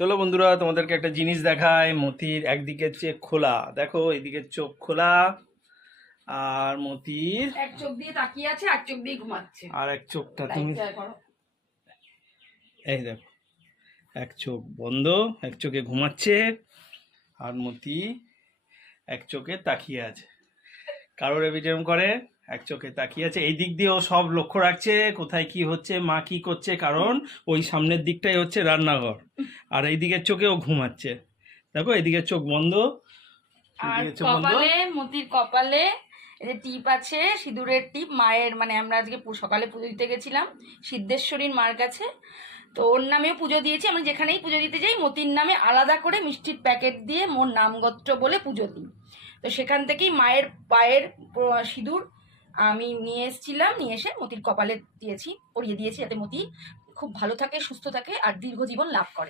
চলো বন্ধুরা, তোমাদেরকে একটা জিনিস দেখায়। মতির একদিকে চোখ খোলা, দেখো এদিকে চোখ খোলা, আর মতির এক চোখ দিয়ে তাকিয়ে আছে, এক চোখ দিয়ে ঘুমাচ্ছে। আর এক চোখটা তুমি এই দেখো, এক চোখ বন্ধ, এক চোখে ঘুমাচ্ছে, আর মতি এক চোখে তাকিয়ে আছে। কারোর এরকম করে এক চোখে তাকিয়ে আছে। এই দিক দিয়ে ও সব লক্ষ্য রাখছে কোথায় কি হচ্ছে, মা কি করছে, কারণ ওই সামনের দিকটাই হচ্ছে রান্নাঘর, আর এই দিকের চোখে ও ঘুমাচ্ছে। দেখো এদিকে চোখ বন্ধ, আর কপালে, মতির কপালে এই যে টিপ আছে, সিঁদুরের টিপ মায়ের, মানে আমরা আজকে সকালে পুজো দিতে গেছিলাম সিদ্ধেশ্বরীর মার কাছে, তো ওর নামেও পুজো দিয়েছি। আমি যেখানেই পুজো দিতে যাই মতির নামে আলাদা করে মিষ্টির প্যাকেট দিয়ে মোর নামগোত্র বলে পুজো দিই। তো সেখান থেকেই মায়ের পায়ের সিঁদুর আমি নিয়ে এসেছিলাম, নিয়ে এসে মতির কপালে দিয়েছি, পরিয়ে দিয়েছি, যাতে মতি খুব ভালো থাকে, সুস্থ থাকে আর দীর্ঘ জীবন লাভ করে।